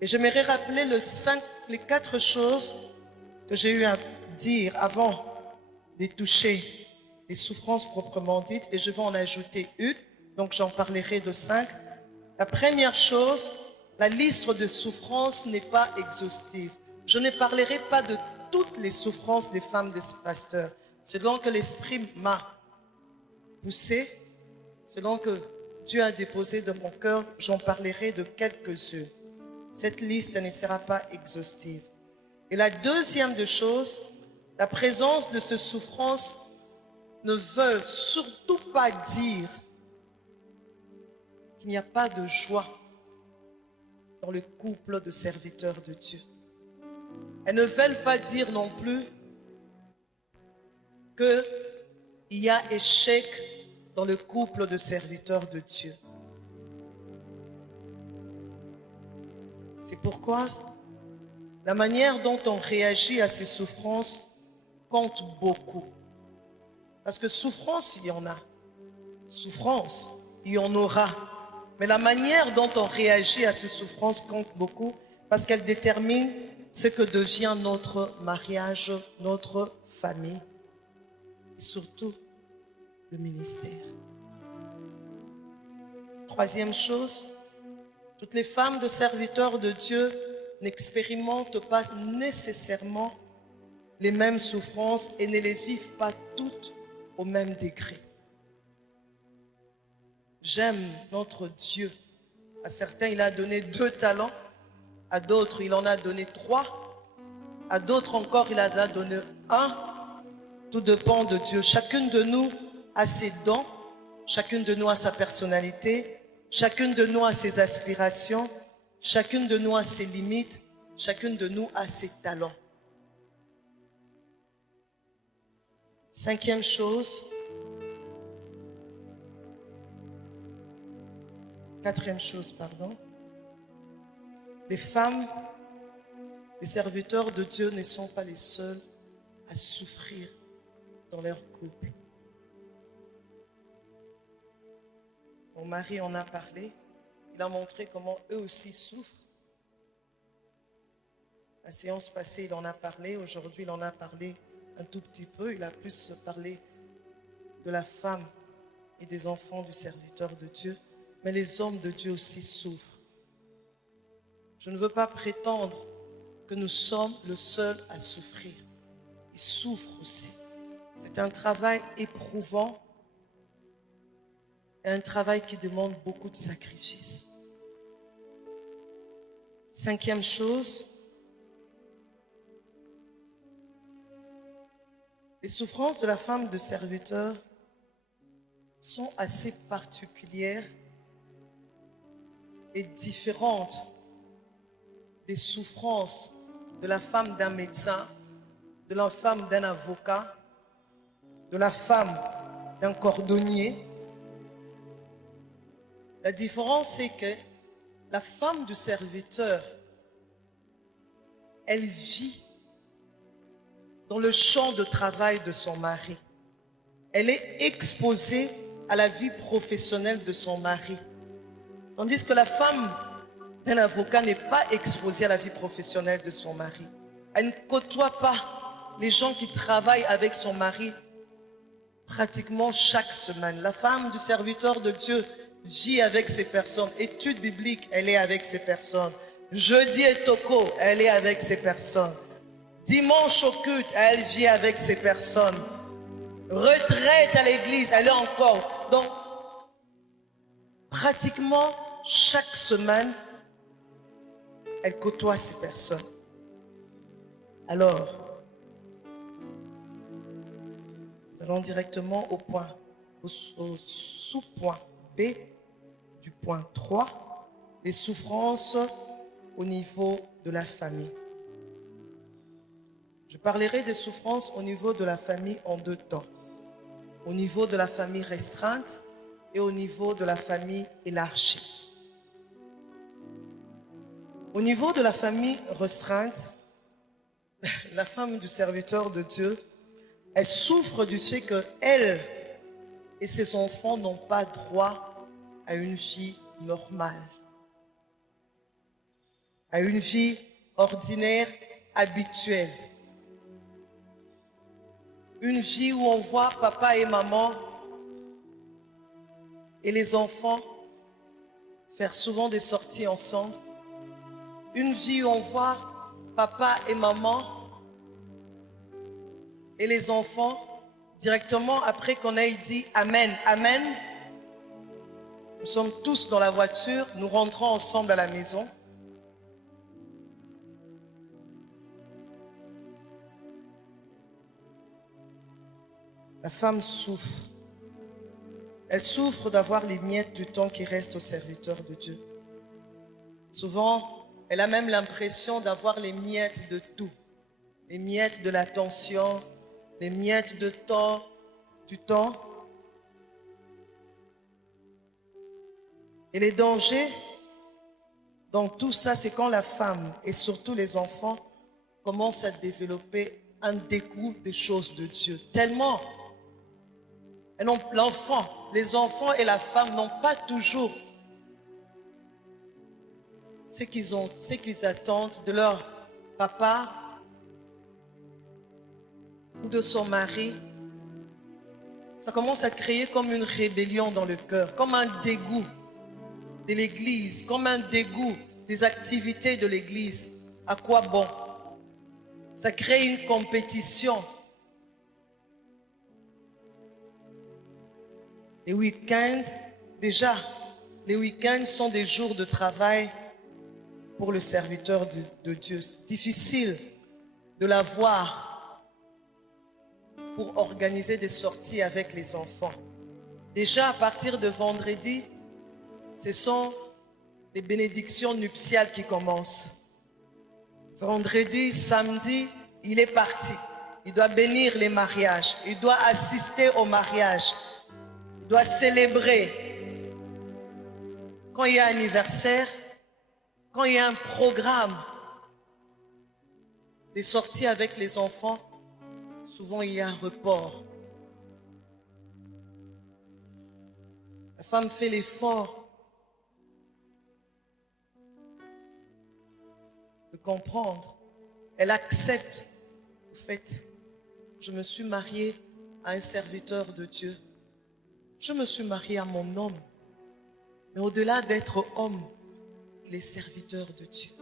Et j'aimerais rappeler les 4 choses que j'ai eu à dire avant de toucher les souffrances proprement dites, et je vais en ajouter une, donc j'en parlerai de 5. La première chose, la liste de souffrances n'est pas exhaustive. Je ne parlerai pas de toutes les souffrances des femmes de ce pasteur. Selon que l'Esprit m'a poussé, selon que Dieu a déposé dans mon cœur, j'en parlerai de quelques-unes. Cette liste ne sera pas exhaustive. Et la deuxième des choses, la présence de ces souffrances ne veut surtout pas dire qu'il n'y a pas de joie dans le couple de serviteurs de Dieu. Elles ne veulent pas dire non plus qu'il y a échec dans le couple de serviteurs de Dieu. C'est pourquoi la manière dont on réagit à ces souffrances compte beaucoup. Parce que souffrance, il y en a. Souffrance, il y en aura. Mais la manière dont on réagit à ces souffrances compte beaucoup parce qu'elle détermine ce que devient notre mariage, notre famille et surtout le ministère. Troisième chose, toutes les femmes de serviteurs de Dieu n'expérimentent pas nécessairement les mêmes souffrances et ne les vivent pas toutes au même degré. J'aime notre Dieu. À certains, il a donné 2 talents. À d'autres, il en a donné 3. À d'autres encore, il en a donné 1. Tout dépend de Dieu. Chacune de nous a ses dons. Chacune de nous a sa personnalité. Chacune de nous a ses aspirations. Chacune de nous a ses limites. Chacune de nous a ses talents. 5e chose. 4e chose, pardon. Les femmes, les serviteurs de Dieu ne sont pas les seuls à souffrir dans leur couple. Mon mari en a parlé. Il a montré comment eux aussi souffrent. La séance passée, il en a parlé. Aujourd'hui, il en a parlé un tout petit peu. Il a plus parlé de la femme et des enfants du serviteur de Dieu. Mais les hommes de Dieu aussi souffrent. Je ne veux pas prétendre que nous sommes le seul à souffrir. Ils souffrent aussi. C'est un travail éprouvant et un travail qui demande beaucoup de sacrifices. 5e chose, les souffrances de la femme de serviteur sont assez particulières et différentes des souffrances de la femme d'un médecin, de la femme d'un avocat, de la femme d'un cordonnier. La différence, c'est que la femme du serviteur, elle vit dans le champ de travail de son mari. Elle est exposée à la vie professionnelle de son mari. Tandis que la femme d'un avocat n'est pas exposée à la vie professionnelle de son mari. Elle ne côtoie pas les gens qui travaillent avec son mari pratiquement chaque semaine. La femme du serviteur de Dieu vit avec ces personnes. Études bibliques, elle est avec ces personnes. Jeudi et Toko, elle est avec ces personnes. Dimanche au culte, elle vit avec ces personnes. Retraite à l'église, elle est encore. Donc, pratiquement chaque semaine, elle côtoie ces personnes. Alors, nous allons directement au sous-point B du point 3, les souffrances au niveau de la famille. Je parlerai des souffrances au niveau de la famille en 2 temps. Au niveau de la famille restreinte et au niveau de la famille élargie. Au niveau de la famille restreinte, la femme du serviteur de Dieu, elle souffre du fait qu'elle et ses enfants n'ont pas droit à une vie normale. à une vie ordinaire, habituelle. Une vie où on voit papa et maman et les enfants faire souvent des sorties ensemble. Une vie où on voit papa et maman et les enfants directement après qu'on ait dit Amen, Amen. Nous sommes tous dans la voiture, nous rentrons ensemble à la maison. La femme souffre. Elle souffre d'avoir les miettes du temps qui reste au serviteur de Dieu. Souvent, elle a même l'impression d'avoir les miettes de tout. Les miettes de l'attention, les miettes de temps, du temps. Et les dangers dans tout ça, c'est quand la femme et surtout les enfants commencent à développer un dégoût des choses de Dieu. Tellement l'enfant, les enfants et la femme n'ont pas toujours ce qu'ils attendent de leur papa ou de son mari. Ça commence à créer comme une rébellion dans le cœur, comme un dégoût de l'église, comme un dégoût des activités de l'église. À quoi bon? Ça crée une compétition. Les week-ends, déjà, les week-ends sont des jours de travail pour le serviteur de Dieu. C'est difficile de l'avoir pour organiser des sorties avec les enfants. Déjà, à partir de vendredi, ce sont les bénédictions nuptiales qui commencent. Vendredi, samedi, il est parti. Il doit bénir les mariages. Il doit assister au mariage. Il doit célébrer. Quand il y a un anniversaire, quand il y a un programme, des sorties avec les enfants, souvent il y a un report. La femme fait l'effort de comprendre. Elle accepte. En fait, je me suis mariée à un serviteur de Dieu. Je me suis mariée à mon homme. Mais au-delà d'être homme, il est serviteur de Dieu.